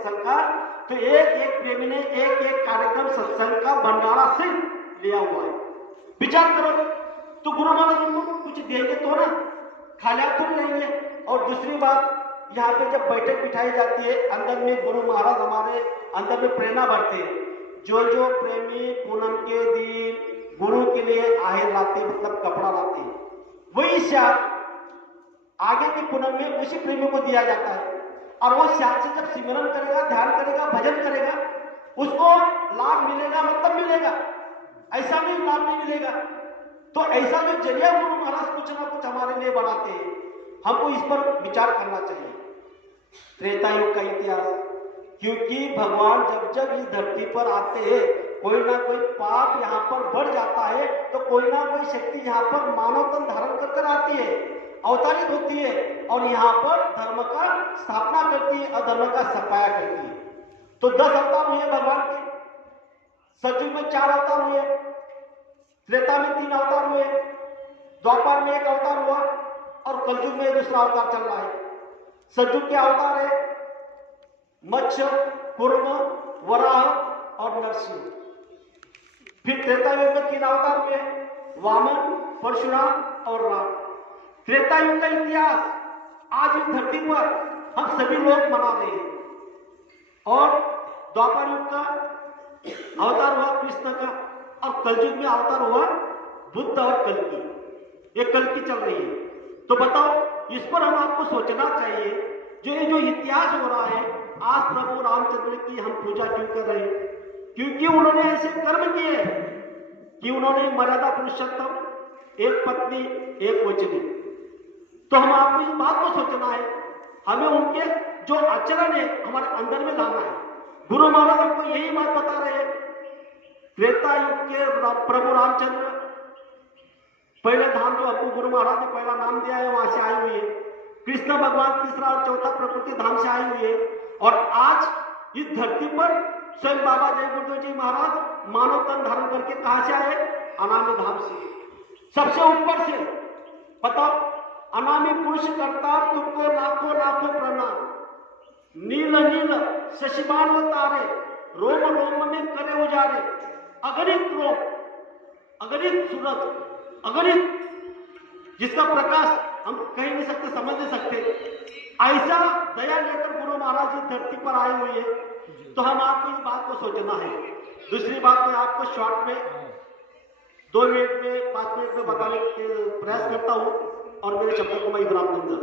सत्संग का, तो एक एक प्रेमी ने एक एक कार्यक्रम सत्संग का भंडारा से लिया हुआ है। विचार करो, तो गुरु महाराज उनको कुछ देंगे तो ना, खालिया तो रहेंगे। और दूसरी बात, यहाँ पे जब बैठक बिठाई जाती है, अंदर में गुरु महाराज हमारे अंदर में प्रेरणा बढ़ते हैं। जो जो प्रेमी पूनम के दिन गुरु के लिए आहेर लाते, मतलब कपड़ा लाते हैं, वही श्याम आगे की पूनम में उसी प्रेमी को दिया जाता है। और वो श्याम से जब सिमरन करेगा, ध्यान करेगा, भजन करेगा, उसको लाभ मिलेगा, मतलब मिलेगा, ऐसा नहीं लाभ नहीं मिलेगा। तो ऐसा जो जरिया गुरु महाराज कुछ ना कुछ हमारे लिए बढ़ाते हैं, हमको इस पर विचार करना चाहिए। त्रेता युग का इतिहास, क्योंकि भगवान जब जब इस धरती पर आते हैं, कोई ना कोई पाप यहाँ पर बढ़ जाता है, तो कोई ना कोई शक्ति यहाँ पर मानव तन धारण कर आती है, अवतारित होती है, और यहाँ पर धर्म का स्थापना करती है, अधर्म का सफाया करती है। तो 10 अवतार हुए भगवान के। सतयुग में 4 अवतार हुए, त्रेता में 3 अवतार हुए, द्वापर में 1 अवतार हुआ, और कलयुग में दूसरा अवतार चल रहा है। सतयुग के अवतार है मत्स्य, कूर्म, वराह और नरसिंह। फिर त्रेता युग में 3 अवतार हुए, वामन, परशुराम और राम। त्रेता युग का इतिहास आज इस धरती पर हम सभी लोग मना रहे हैं। और द्वापर युग का अवतार हुआ कृष्ण का, और कलयुग में अवतार हुआ बुद्ध और कल्कि। ये कल्कि चल रही है। तो बताओ, इस पर हम आपको सोचना चाहिए। जो ये जो इतिहास हो रहा है, आज प्रभु रामचंद्र की हम पूजा क्यों कर रहे हैं? क्योंकि उन्होंने ऐसे कर्म किए कि उन्होंने मर्यादा पुरुषोत्तम, एक पत्नी एक वचनी। तो हम आपको इस बात को सोचना है, हमें उनके जो आचरण है हमारे अंदर में लाना है। गुरु महाराज हमको यही बात बता रहे हैं। त्रेता युग के प्रभु रामचंद्र पहले धाम जो हमको गुरु महाराज ने पहला नाम दिया है, वहां से आई हुई है। कृष्ण भगवान तीसरा और चौथा प्रकृति धाम से आई हुई है। और आज इस धरती पर स्वयं बाबा जय गुरुदेव जी महाराज मानव तन धारण करके कहां से आए? अनामी धाम से, सबसे ऊपर से। बताओ, अनामी पुरुष करता तुमको लाखों लाखों प्रणाम। नील नील शशिबान तारे, रोम रोम में करे उजारे। अगणित रोम, अगणित सूरज, अगणित जिसका प्रकाश हम कह नहीं सकते, समझ नहीं सकते। ऐसा दया लेकर गुरु महाराज इस धरती पर आए हुए हैं। तो हम आपको इस बात को सोचना है। दूसरी बात मैं आपको शॉर्ट में 2 मिनट में 5 मिनट में बताने के प्रयास करता हूं, और मेरे शब्दों को मैं विराम दूंगा।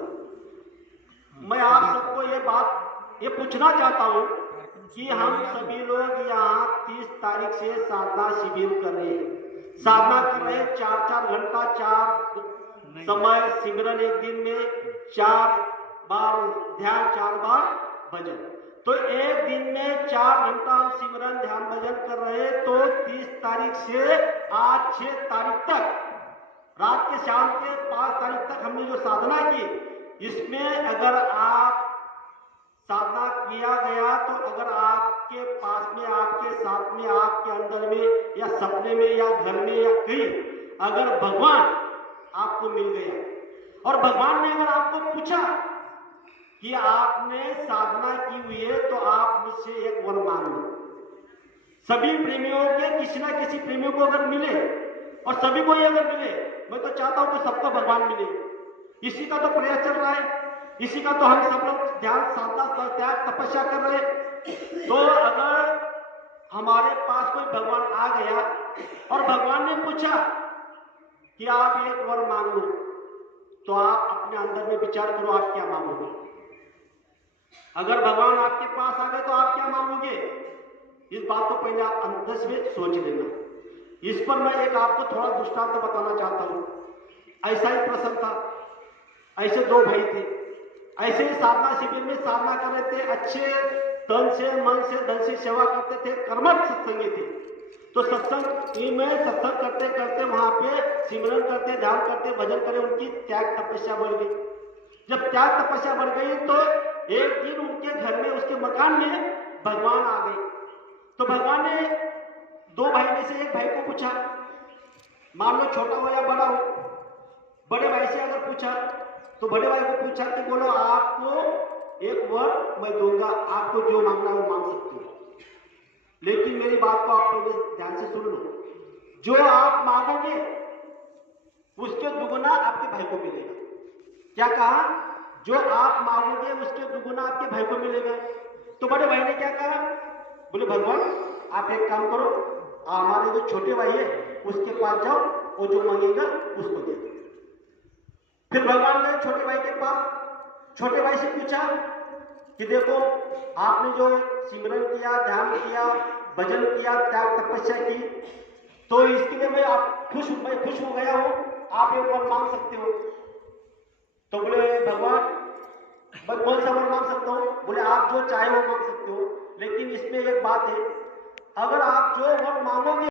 मैं आप सबको ये बात ये पूछना चाहता हूं कि हम सभी लोग यहाँ 30 तारीख से साधना शिविर कर रहे हैं। साधना कर रहे हैं 4-4 घंटा, 4 समय सिमरन, एक दिन में 4 बार ध्यान, 4 बार भजन। तो एक दिन में 4 घंटा हम सिमरन, ध्यान, भजन कर रहे हैं। तो 30 तारीख से आज 6 तारीख तक, रात के शाम के 5 तारीख तक हमने जो साधना की, इसमें अगर आप साधना किया गया, तो अगर आपके पास में, आपके साथ में, आपके अंदर में, या सपने में, या घर में, या कहीं अगर भगवान आपको मिल गया, और भगवान ने अगर आपको पूछा कि आपने साधना की हुई है, तो आप मुझसे एक वर मांगो। सभी प्रेमियों के किसी ना किसी प्रेमियों को अगर मिले, और सभी को ही अगर मिले, मैं तो चाहता हूं कि सबको भगवान मिले। इसी का तो प्रयास चल रहा है, इसी का तो हम सब लोग ध्यान, साधना, त्याग, तपस्या कर रहे हैं। तो अगर हमारे पास कोई भगवान आ गया और भगवान ने पूछा कि आप एक वर मांगो, तो आप अपने अंदर में विचार करो, आप क्या मांगोगे। अगर भगवान आपके पास आ गए तो आप क्या मांगोगे? इस बात को पहले आप अंदर से सोच लेना। इस पर मैं एक आपको थोड़ा दृष्टांत बताना चाहता हूं। ऐसा ही प्रसंग था। ऐसे 2 भाई थे, ऐसे ही साधना शिविर में साधना कर रहे थे, अच्छे तन से, मन से, धन से सेवा करते थे, कर्मठ सत्संगी थे। तो सत्संग में सत्संग करते करते वहां पे सिमरन करते, ध्यान करते, भजन करते, उनकी त्याग तपस्या बढ़ गई। जब त्याग तपस्या बढ़ गई, तो एक दिन उनके घर में, उसके मकान में भगवान आ गए। तो भगवान ने 2 भाई में से एक भाई को पूछा, मान लो छोटा हो या बड़ा हो, बड़े भाई से अगर पूछा, तो बड़े भाई को पूछा कि बोलो, आपको एक वर मैं दूंगा, आपको जो मांगना है वो मांग सकते हो। लेकिन मेरी बात को आप लोग ध्यान से सुन लो, जो आप मांगोगे उसके दुगुना आपके भाई को मिलेगा। क्या कहा? जो आप मांगोगे उसके दुगुना आपके भाई को मिलेगा। तो बड़े भाई ने क्या कहा? बोले भगवान आप एक काम करो, हमारे जो छोटे भाई है उसके पास जाओ, वो जो मांगेगा उसको दे दो। फिर भगवान ने छोटे भाई के पास छोटे भाई से पूछा कि देखो आपने जो सिमरन किया, ध्यान किया, भजन किया, त्याग तपस्या की, तो इसके लिए मैं खुश हो गया हूं, आप एक वर मांग सकते हो। तो बोले भगवान मैं कौन सा वर मांग सकता हूं? बोले आप जो चाहे वो मांग सकते हो, लेकिन इसमें एक बात है, अगर आप जो वर मांगोगे